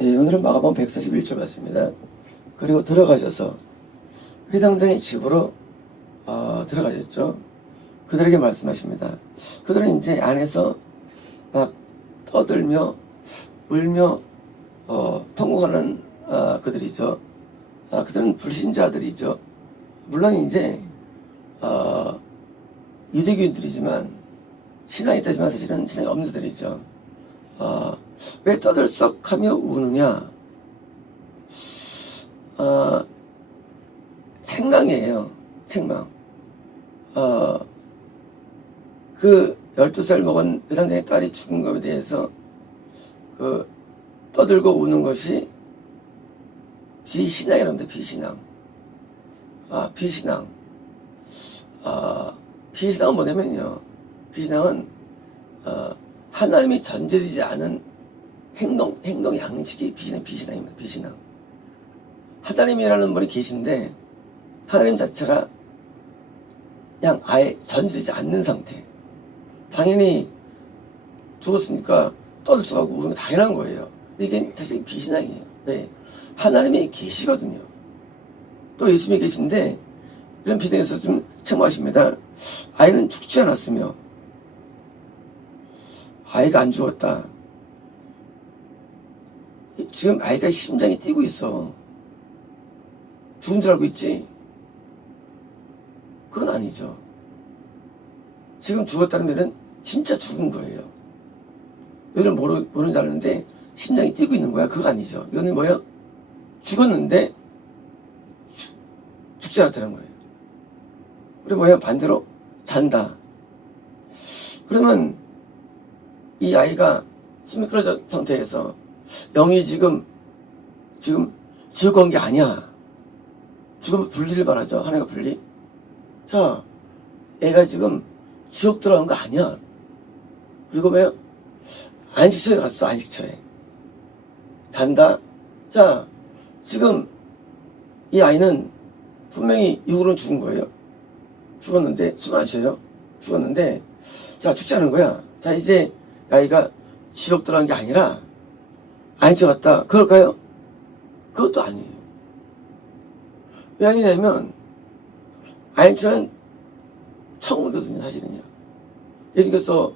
예, 오늘은 마가복음 141절 맞습니다. 그리고 들어가셔서 회당장의 집으로 들어가셨죠. 그들에게 말씀하십니다. 그들은 이제 안에서 막 떠들며 울며 통곡하는 그들이죠. 그들은 불신자들이죠. 물론 이제 유대교인들이지만 신앙이 있다지만 사실은 신앙이 없는 자들이죠. 왜 떠들썩하며 우느냐? 책망이에요. 책망. 그 12살 먹은 회당장의 딸이 죽은 것에 대해서 떠들고 우는 것이 비신앙이랍니다. 비신앙. 비신앙. 비신앙은 뭐냐면요. 비신앙은 하나님이 전제되지 않은 행동 양식이 비신앙입니다. 비신앙. 하나님이라는 분이 계신데 하나님 자체가 그냥 아예 전제되지 않는 상태. 당연히 죽었으니까 떠들썩하고 우는 게 당연한 거예요. 이게 사실 비신앙이에요. 왜? 하나님이 계시거든요. 또 예수님이 계신데 이런 비신앙에서 좀 책망하십니다. 아이는 죽지 않았으며 아이가 안 죽었다. 지금 아이가 심장이 뛰고 있어. 죽은 줄 알고 있지? 그건 아니죠. 지금 죽었다는 말은 진짜 죽은 거예요. 이걸 모르는 줄 알았는데 심장이 뛰고 있는 거야. 그거 아니죠. 이거는 뭐야? 죽었는데 죽지 않았다는 거예요. 그리고 뭐야? 반대로 잔다. 그러면 이 아이가 숨이 끊어진 상태에서 영이 지금 지옥 간 게 아니야. 죽으면 분리를 말하죠. 하나가 분리. 자, 애가 지금 지옥 들어간 거 아니야. 그리고 뭐요? 안식처에 갔어. 안식처에. 잔다. 자, 지금 이 아이는 분명히 육으로는 죽은 거예요. 죽었는데 숨 안 쉬어요. 죽었는데 자, 죽지 않은 거야. 자, 이제 아이가 지옥 들어간 게 아니라 안식처 갔다. 그럴까요? 그것도 아니에요. 왜 아니냐면 안식처는 천국이거든요. 사실은요. 예수님께서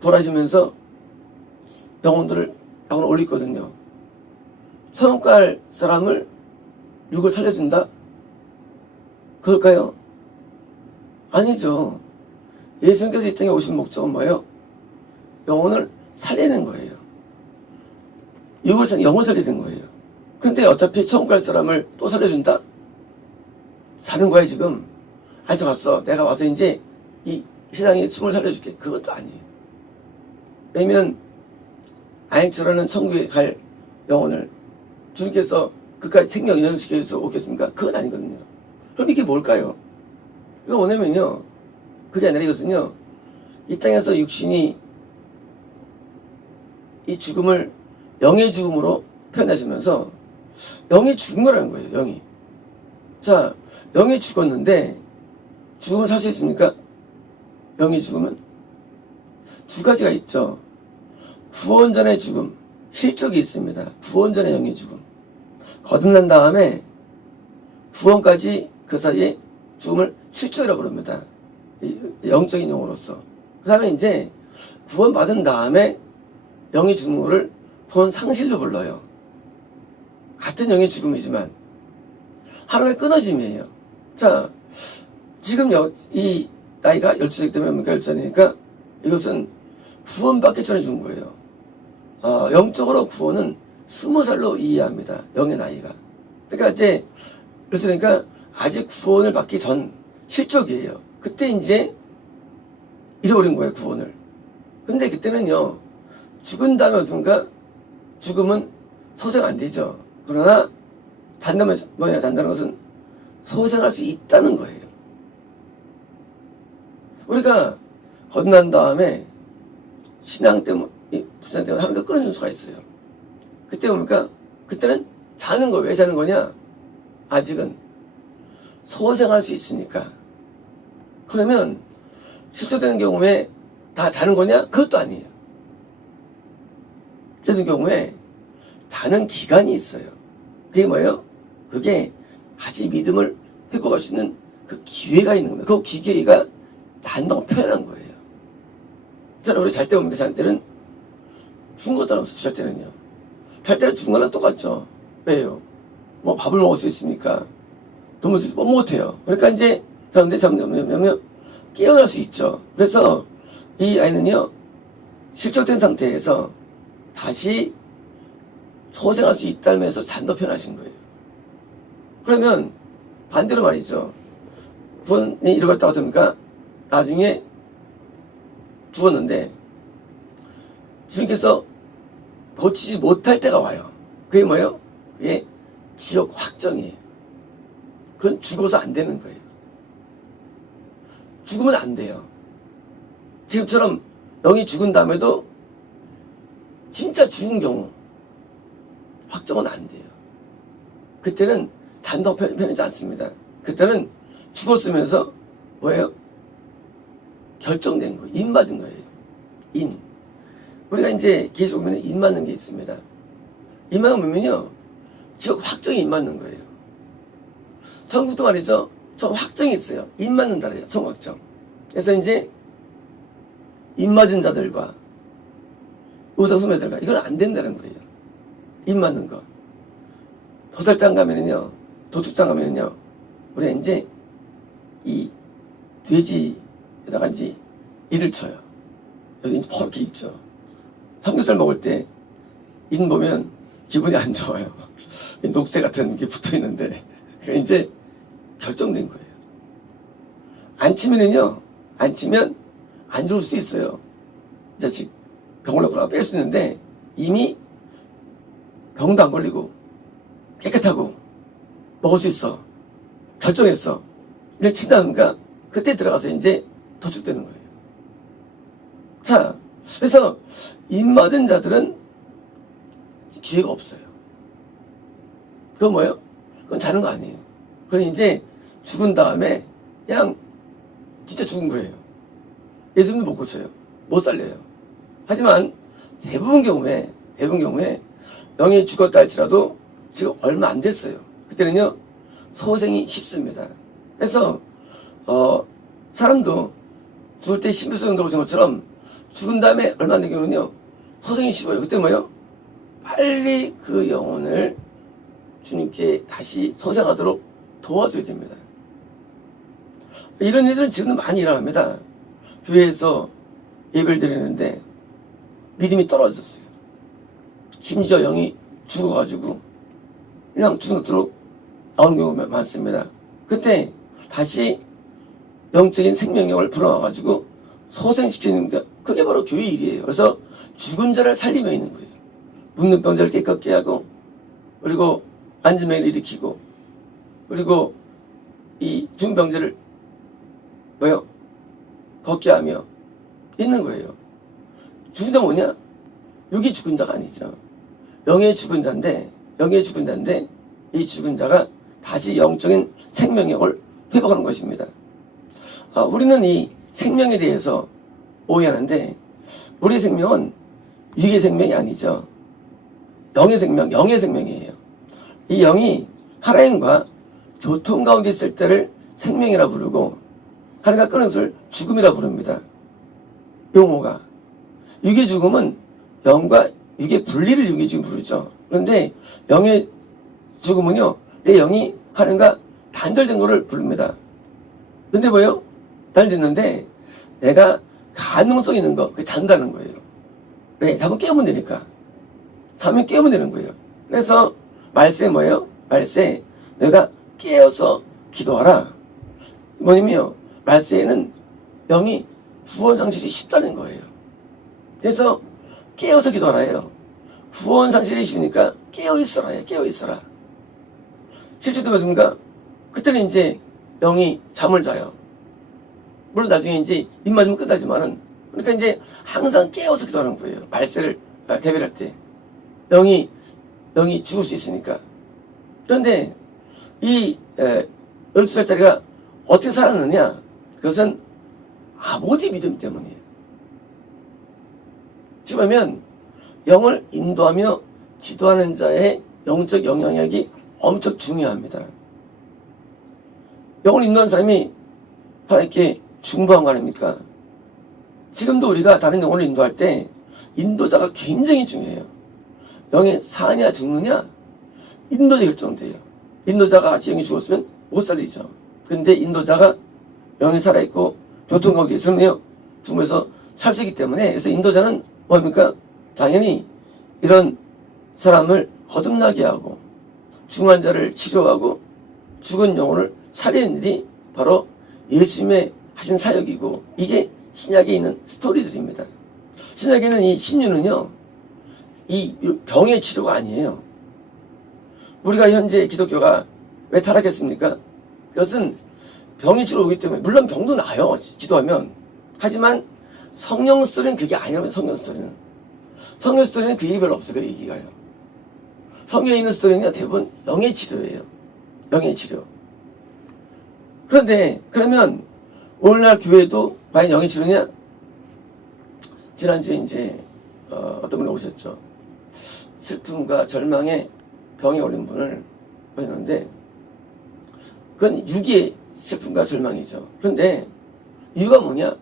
돌아지면서 영혼을 올리거든요. 천국 갈 사람을 육을 살려준다? 그럴까요? 아니죠. 예수님께서 이 땅에 오신 목적은 뭐예요? 영혼을 살리는 거예요. 영혼을 살리는 거예요. 근데 어차피 천국 갈 사람을 또 살려준다? 사는 거야 지금. 앉아갔어. 내가 와서 이제 이 세상에 숨을 살려줄게. 그것도 아니에요. 왜냐면 안식처라는 천국에 갈 영혼을 주님께서 그까지 생명 연장시켜서 오겠습니까? 그건 아니거든요. 그럼 이게 뭘까요? 이거 뭐냐면요. 그게 아니라 이것은요. 이 땅에서 육신이 이 죽음을 영의 죽음으로 표현하시면서 영이 죽은 거라는 거예요. 영이. 자, 영이 죽었는데 죽음을 살 수 있습니까? 영이 죽으면 두 가지가 있죠. 구원 전의 죽음, 실족이 있습니다. 구원 전의 영의 죽음. 거듭난 다음에 구원까지 그 사이에 죽음을 실족이라고 부릅니다. 영적인 용어로서. 그 다음에 이제 구원받은 다음에 영이 죽는 거를 구원 상실로 불러요. 같은 영의 죽음이지만 하루의 끊어짐이에요. 자, 지금 이 나이가 12살 때문에 뭡니까? 12살이니까 이것은 구원받기 전에 죽은 거예요. 영적으로 구원은 20살로 이해합니다. 영의 나이가. 그러니까 이제 그러니까 아직 구원을 받기 전 실족이에요. 그때 이제 잃어버린 거예요. 구원을. 근데 그때는요. 죽은 다음에 어떤가? 죽음은 소생 안 되죠. 그러나 잔다는 것은 소생할 수 있다는 거예요. 우리가 거듭난 다음에 신앙 때문에 부산 때문에 하나님과 끊어진 수가 있어요. 그때 뭡니까? 그때는 자는 거예요. 왜 자는 거냐? 아직은 소생할 수 있으니까. 그러면 실조되는 경우에 다 자는 거냐? 그것도 아니에요. 실조되는 경우에 자는 기간이 있어요. 그게 뭐예요? 그게 다시 믿음을 회복할 수 있는 그 기회가 있는 겁니다. 그 기회가 잔다고 표현한 거예요. 저는 우리 잘 때 옵니까? 잘 때는 죽은 것도 없어. 잘 때는요. 잘 때는 죽은 거랑 똑같죠. 왜요? 뭐 밥을 먹을 수 있습니까? 돈 벌 수 있습니까? 못해요. 그러니까 이제 잠깐만요. 깨어날 수 있죠. 그래서 이 아이는요, 실족된 상태에서 다시 소생할 수 있다는 면에서 잔도 표현하신 거예요. 그러면 반대로 말이죠. 구원이 이루어졌다고 됩니까? 나중에 죽었는데 주님께서 고치지 못할 때가 와요. 그게 뭐예요? 그게 지옥 확정이에요. 그건 죽어서 안 되는 거예요. 죽으면 안 돼요. 지금처럼 영이 죽은 다음에도 진짜 죽은 경우 확정은 안 돼요. 그때는 잔도 편하지 않습니다. 그때는 죽었으면서 뭐예요? 결정된 거예요. 인 맞은 거예요. 인. 우리가 이제 계속 보면 인 맞는 게 있습니다. 인 맞는 거면요, 지옥 확정이 인 맞는 거예요. 천국도 말이죠. 저 확정이 있어요. 인 맞는다 그래요. 천국 확정. 그래서 이제 인 맞은 자들과 의사수매들과 이건 안 된다는 거예요. 인 맞는 거. 도살장 가면은요, 도축장 가면은요, 우리가 이제 이 돼지에다가 이제 이를 쳐요. 여기 이제 퍼렇게 있죠. 삼겹살 먹을 때 인 보면 기분이 안 좋아요. 녹색 같은 게 붙어 있는데, 그게 이제 결정된 거예요. 안 치면은요, 안 치면 안 좋을 수 있어요. 이 자식 병원에 가라고 뺄 수 있는데, 이미 병도 안 걸리고 깨끗하고 먹을 수 있어. 결정했어. 이를 친다니까 그때 들어가서 이제 도축되는 거예요. 자, 그래서 인 맞은 자들은 기회가 없어요. 그건 뭐예요? 그건 자는 거 아니에요. 그건 이제 죽은 다음에 그냥 진짜 죽은 거예요. 예수님도 못 고쳐요. 못 살려요. 하지만 대부분 경우에 영이 죽었다 할지라도 지금 얼마 안 됐어요. 그때는요, 소생이 쉽습니다. 그래서 사람도 죽을 때 심폐소생 들어오신 것처럼 죽은 다음에 얼마 안 된 경우는요, 소생이 쉬워요. 그때 뭐예요? 빨리 그 영혼을 주님께 다시 소생하도록 도와줘야 됩니다. 이런 일들은 지금도 많이 일어납니다. 교회에서 예배를 드리는데 믿음이 떨어졌어요. 심지어 영이 죽어가지고 그냥 죽은 것으로 나오는 경우가 많습니다. 그때 다시 영적인 생명력을 불어와가지고 소생시키는 게 그게 바로 교회 일이에요. 그래서 죽은 자를 살리며 있는 거예요. 묻는 병자를 깨끗게 하고, 그리고 앉은 병을 일으키고, 그리고 이 죽은 병자를 뭐요? 걷게 하며 있는 거예요. 죽은 자 뭐냐? 육이 죽은 자가 아니죠. 영의 죽은 자인데 이 죽은 자가 다시 영적인 생명력을 회복하는 것입니다. 우리는 이 생명에 대해서 오해하는데, 우리의 생명은 육의 생명이 아니죠. 영의 생명이에요. 이 영이 하나님과 교통 가운데 있을 때를 생명이라 부르고, 하나님과 끊은 것을 죽음이라 부릅니다. 용어가. 육의 죽음은 영과 육의 분리를 육의 죽음 부르죠. 그런데 영의 죽음은요, 내 영이 하나님과 단절된 것을 부릅니다. 근데 뭐예요? 단절됐는데 내가 가능성 있는 거, 그게 잔다는 거예요. 왜? 잠을 깨우면 되니까. 잠을 깨우면 되는 거예요. 그래서 말세 뭐예요? 말세 내가 깨어서 기도하라. 뭐냐면요, 말세에는 영이 구원 상실이 쉽다는 거예요. 그래서 깨어서 기도하라예요. 구원 상실이 쉬우니까 깨어있어라. 깨어있어라. 실제도 뭐든가 그때는 이제 영이 잠을 자요. 물론 나중에 이제 입 맞으면 끝나지만은, 그러니까 이제 항상 깨어서 기도하는 거예요. 말세를 대별할 때 영이 죽을 수 있으니까. 그런데 이 12살짜리가 어떻게 살았느냐? 그것은 아버지 믿음 때문이에요. 지금 하면 영을 인도하며 지도하는 자의 영적 영향력이 엄청 중요합니다. 영을 인도하는 사람이 하나님께 중보한 거 아닙니까? 지금도 우리가 다른 영혼을 인도할 때 인도자가 굉장히 중요해요. 영이 사느냐 죽느냐 인도자 결정돼요. 인도자가 아직 영이 죽었으면 못 살리죠. 근데 인도자가 영이 살아있고 교통 가운데 있으면 죽으면서 살 수 있기 때문에, 그래서 인도자는 뭡니까? 당연히 이런 사람을 거듭나게 하고 중한 자를 치료하고 죽은 영혼을 살리는 일이 바로 예수님의 하신 사역이고, 이게 신약에 있는 스토리들입니다. 신약에는 이 신유는요, 이 병의 치료가 아니에요. 우리가 현재 기독교가 왜 타락했습니까? 그것은 병의 치료가 오기 때문에, 물론 병도 나아요, 기도하면. 하지만 성령 스토리는 그게 아니라면, 성령 스토리는 그 얘기 별로 없어요. 그 얘기가요. 성경에 있는 스토리는 대부분 영의 치료예요. 영의 치료. 그런데 그러면 오늘날 교회도 과연 영의 치료냐? 지난주에 이제 어떤 분이 오셨죠. 슬픔과 절망에 병에 걸린 분을 보셨는데, 그건 육의 슬픔과 절망이죠. 그런데 이유가 뭐냐?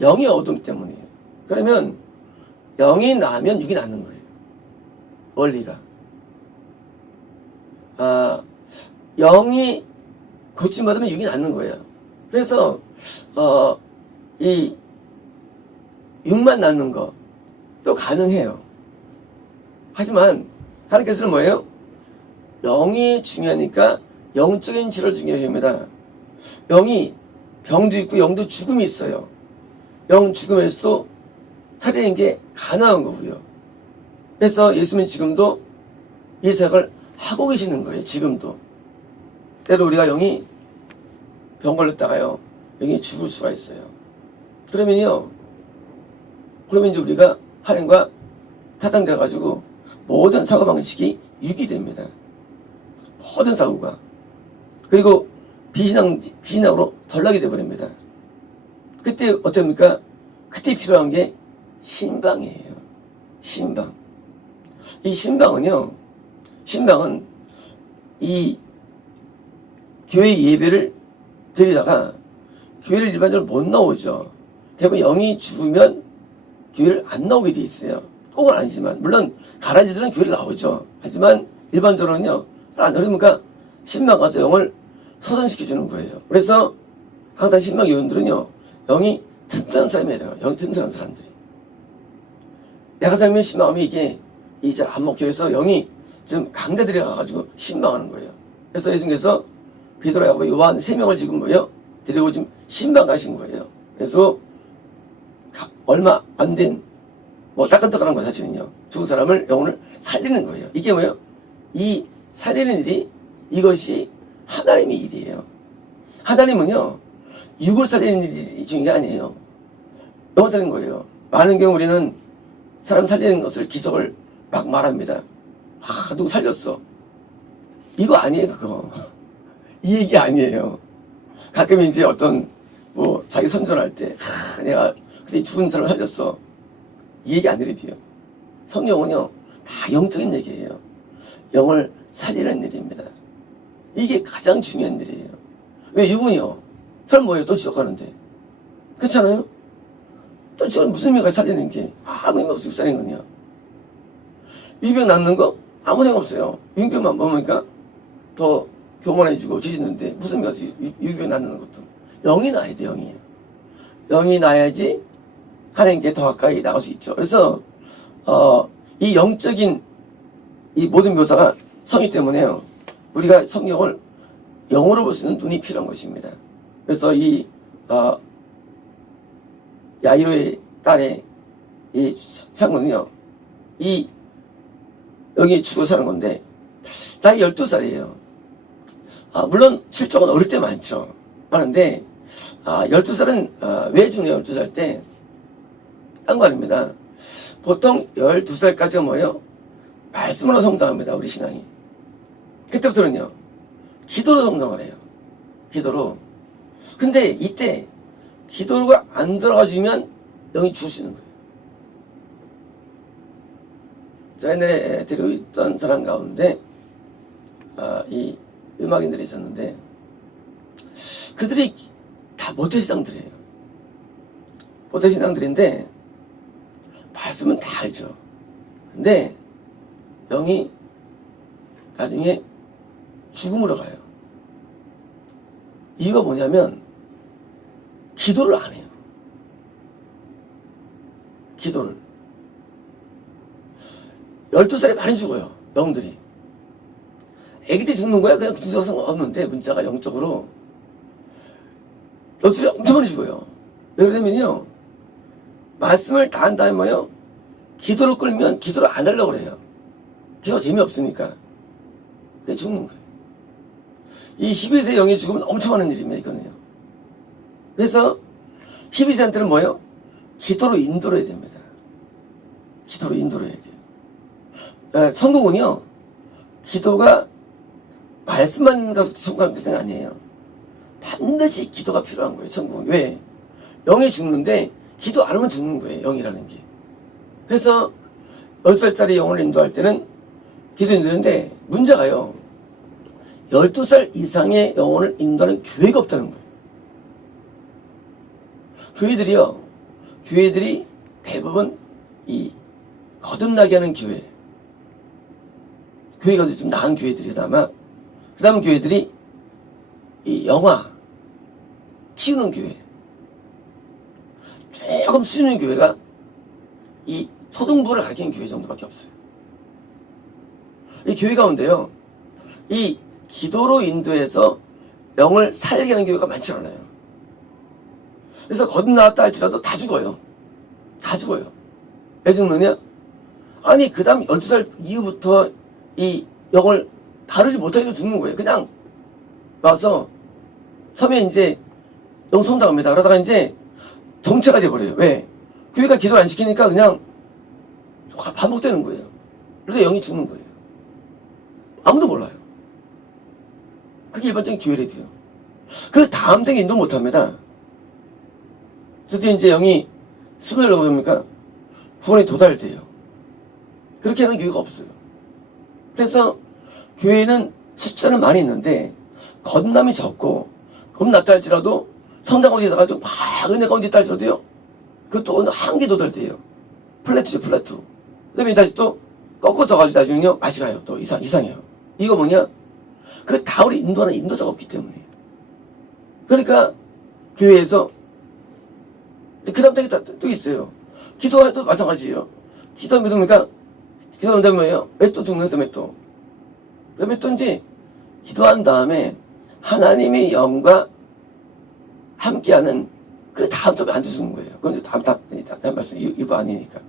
영의 어둠 때문이에요. 그러면 영이 나면 육이 낫는 거예요. 원리가. 영이 고침받으면 육이 낫는 거예요. 그래서 이 육만 낫는 것도 가능해요. 하지만 하나님께서는 뭐예요? 영이 중요하니까 영적인 치료를 중요하십니다. 영이 병도 있고 영도 죽음이 있어요. 영 죽음에서도 살리는 게 가능한 거고요. 그래서 예수님은 지금도 이 사역을 하고 계시는 거예요. 지금도. 때로 우리가 영이 병 걸렸다가요, 영이 죽을 수가 있어요. 그러면 이제 우리가 하나님과 타당돼가지고 모든 사고방식이 육이 됩니다. 모든 사고가. 그리고 비신앙으로 전락이 되어버립니다. 그때 어떻습니까? 그때 필요한 게 신방이에요. 신방. 이 신방은 이 교회 예배를 드리다가 교회를 일반적으로 못 나오죠. 대부분 영이 죽으면 교회를 안 나오게 돼 있어요. 꼭은 아니지만, 물론 가라지들은 교회를 나오죠. 하지만 일반적으로는요, 그러니까 신방 가서 영을 소전시켜주는 거예요. 그래서 항상 신방 요원들은요, 영이 튼튼한 사람이어야 돼요. 영이 튼튼한 사람들이. 내가 살면 신방하면 이게 잘 안 먹혀 해서 영이 좀 강자들이 가가지고 신방하는 거예요. 그래서 예수님께서 베드로, 야고보, 요한 3명을 지금 데리고 지금 신방 가신 거예요. 그래서 얼마 안 된 따끈따끈한 거 사실은요, 죽은 사람을 영혼을 살리는 거예요. 이게 뭐예요? 이 살리는 일이, 이것이 하나님의 일이에요. 하나님은요, 육을 살리는 일이 중요한 게 아니에요. 영을 살리는 거예요. 많은 경우 우리는 사람 살리는 것을, 기적을 막 말합니다. 누구 살렸어. 이거 아니에요, 그거. 이 얘기 아니에요. 가끔 이제 어떤, 자기 선전할 때, 내가 그때 죽은 사람을 살렸어. 이 얘기 안 드려도요. 성령은요, 다 영적인 얘기예요. 영을 살리는 일입니다. 이게 가장 중요한 일이에요. 왜 육은요, 사람 뭐예요? 또 지옥가는데. 그렇잖아요? 또 지옥은 무슨 의미가 살리는 게 아무 의미 없이 살리는 거냐. 유병 낫는 거 아무 생각 없어요. 유병만 보니까 더 교만해지고 지지는데 무슨 의미가 있어요? 유병 낫는 것도. 영이 나야지, 영이. 영이 나야지 하나님께 더 가까이 나갈 수 있죠. 그래서 이 영적인 이 모든 묘사가 성이 때문에요, 우리가 성경을 영으로 볼 수 있는 눈이 필요한 것입니다. 그래서 이 야이로의 딸의 이 상은요, 이 여기 죽어 사는 건데 나이 12살이에요. 물론 실족은 어릴 때 많죠. 많은데 12살은 왜 죽냐? 12살 때 딴 거 아닙니다. 보통 12살까지가 뭐예요? 말씀으로 성장합니다. 우리 신앙이. 그때부터는요, 기도로 성장을 해요. 기도로. 근데 이때 기도가 안 들어가주면 영이 죽으시는 거예요. 제가 옛날에 데리고 있던 사람 가운데 이 음악인들이 있었는데 그들이 다 모태신앙들이에요. 모태신앙들인데 말씀은 다 알죠. 근데 영이 나중에 죽음으로 가요. 이유가 뭐냐면 기도를 안 해요. 기도를. 12살에 많이 죽어요. 영들이. 애기들이 죽는 거야? 그냥 죽어서 상관없는데 문자가 영적으로 12살에 엄청 많이 죽어요. 왜 그러냐면요. 말씀을 다 한 다음에 뭐요? 기도를 끌면 기도를 안 하려고 그래요. 기도가 재미없으니까. 근데 죽는 거예요. 이 12세 영의 죽음은 엄청 많은 일입니다. 이거는요. 그래서 12세한테는 뭐예요? 기도로 인도해야 됩니다. 기도로 인도해야 돼요. 천국은요. 기도가 말씀만 가서 천국하는 것은 아니에요. 반드시 기도가 필요한 거예요. 천국은. 왜? 영이 죽는데 기도 안 하면 죽는 거예요. 영이라는 게. 그래서 12살짜리 영을 인도할 때는 기도 인도하는데 문제가요. 12살 이상의 영혼을 인도하는 교회가 없다는 거예요. 교회들이 대부분 이 거듭나게 하는 교회가 좀 나은 교회들이다 아마. 그 다음 교회들이 이 영화 키우는 교회, 조금 수준의 교회가 이 초등부를 가르치는 교회 정도밖에 없어요. 이 교회 가운데요, 이 기도로 인도해서 영을 살게 하는 교회가 많지 않아요. 그래서 거듭나왔다 할지라도 다 죽어요. 다 죽어요. 왜 죽느냐? 아니, 그 다음 12살 이후부터 이 영을 다루지 못하게 죽는 거예요. 그냥 와서 처음에 이제 영 성장합니다. 그러다가 이제 정체가 돼버려요. 왜? 교회가 기도 안 시키니까 그냥 반복되는 거예요. 그래서 영이 죽는 거예요. 아무도 몰라요. 그게 일반적인 교회래도요. 그 다음 땡 인도 못합니다. 그때 이제 영이 수명을 넘어갑니까? 구원에 도달돼요. 그렇게 하는 교회가 없어요. 그래서 교회는 숫자는 많이 있는데 거듭남이 적고 거듭났다 할지라도 성장 가운데 있어가지고 막 은혜 가운데 있다 할지라도요. 그것도 어느 한계 도달돼요. 플래투죠, 플래투. 그 다음에 다시 또 꺾어져가지고 나중에요. 맛이 가요. 또 이상해요. 이거 뭐냐? 그 다 우리 인도하는 인도자가 없기 때문에. 그러니까 교회에서 그 다음 단계 또 있어요. 기도해도 마찬가지예요. 기도하면 뭡니까? 기도하면 뭐예요? 왜 또 죽는 다음에 또. 그다음에 또 이제 기도한 다음에 하나님의 영과 함께하는 그 다음 점에 안 죽는 거예요. 그건 이제 다음 말씀 이거 아니니까.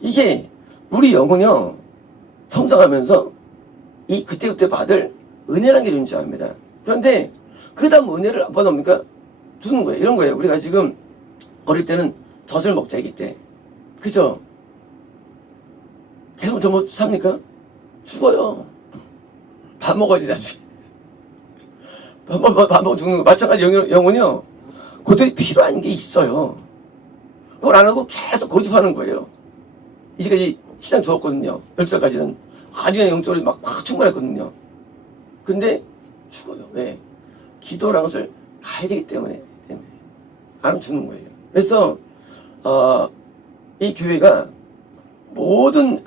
이게 우리 영은요 성장하면서 이 그때그때 받을 은혜라는 게 존재합니다. 그런데 그 다음 은혜를 안 받아옵니까? 주는 거예요. 이런 거예요. 우리가 지금 어릴 때는 젖을 먹자 이기 때, 그죠? 계속 저 뭐 삽니까? 죽어요. 밥 먹어야 돼 나중에. 밥 먹고 죽는 거 마찬가지. 영은요 그것들이 필요한 게 있어요. 그걸 안 하고 계속 고집하는 거예요. 이제까지 시장 좋았거든요. 12살까지는 아주 그냥 영적으로 막 충분했거든요. 근데 죽어요. 왜? 기도라는 것을 가야 되기 때문에 안 하면 죽는 거예요. 그래서 이 교회가 모든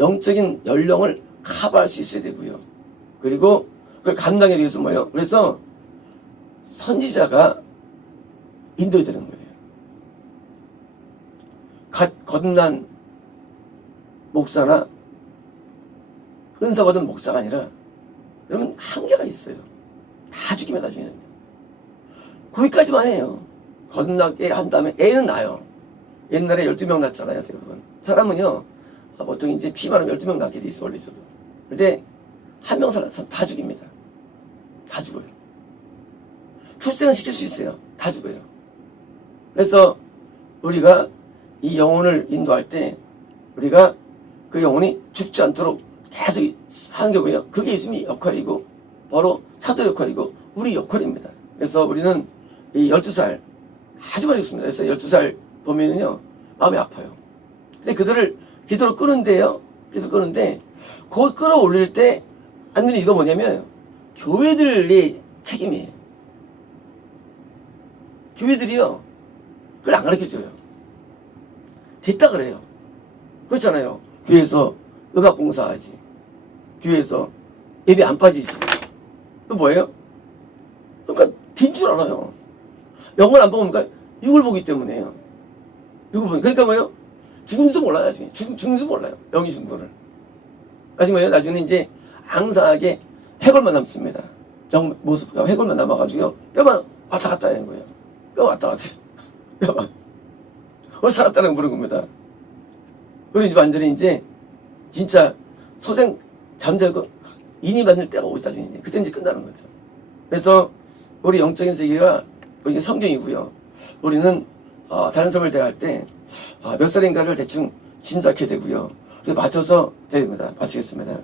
영적인 연령을 커버할 수 있어야 되고요. 그리고 그걸 감당하기 위해서 뭐예요? 그래서 선지자가 인도해야 되는 거예요. 거듭난 목사나 은사 받은 목사가 아니라 여러분 한계가 있어요. 다 죽이면 나중에는요. 거기까지만 해요. 거듭나게 한 다음에 애는 나요. 옛날에 12명 낳잖아요, 여러분. 사람은요, 보통 이제 피만 하면 12명 낳게 돼 있어, 원래 저도. 근데 한 명 살아서 다 죽입니다. 다 죽어요. 출생은 시킬 수 있어요. 다 죽어요. 그래서 우리가 이 영혼을 인도할 때 우리가 그 영혼이 죽지 않도록 계속 하는 게 뭐예요? 그게 예수님의 역할이고 바로 사도 역할이고 우리 역할입니다. 그래서 우리는 이 12살 아주 많이 죽습니다. 그래서 12살 보면은요 마음이 아파요. 근데 그들을 기도로 끄는데요 계속 끄는데, 그걸 끌어올릴 때 안 되는 이유가 뭐냐면, 교회들의 책임이에요. 교회들이요, 그걸 안 가르쳐줘요. 됐다 그래요. 그렇잖아요. 교회에서 음악 봉사하지. 교회에서 예배 안 빠지지. 또 뭐예요? 그러니까 된 줄 알아요. 영을 안 보니까 육을 보기 때문에요. 육을 보니 그러니까 뭐예요? 죽은지도 몰라요. 나중에 죽는지도 몰라요. 영이 죽은 거를. 나중에 뭐예요? 나중에 이제 앙상하게 해골만 남습니다. 영 모습 해골만 남아가지고 뼈만 왔다 갔다 하는 거예요. 뼈 왔다 갔다. 뼈만. 살았다는 거 부른 겁니다. 그리고 이제 완전히 이제 진짜 소생 잠자고 인이 받을 때가 오겠다. 이제 그때 이제 끝나는 거죠. 그래서 우리 영적인 세계가 이게 성경이고요. 우리는 다른 사람을 대할 때 몇 살인가를 대충 짐작해야 되고요. 그래서 맞춰서 돼야 됩니다. 마치겠습니다.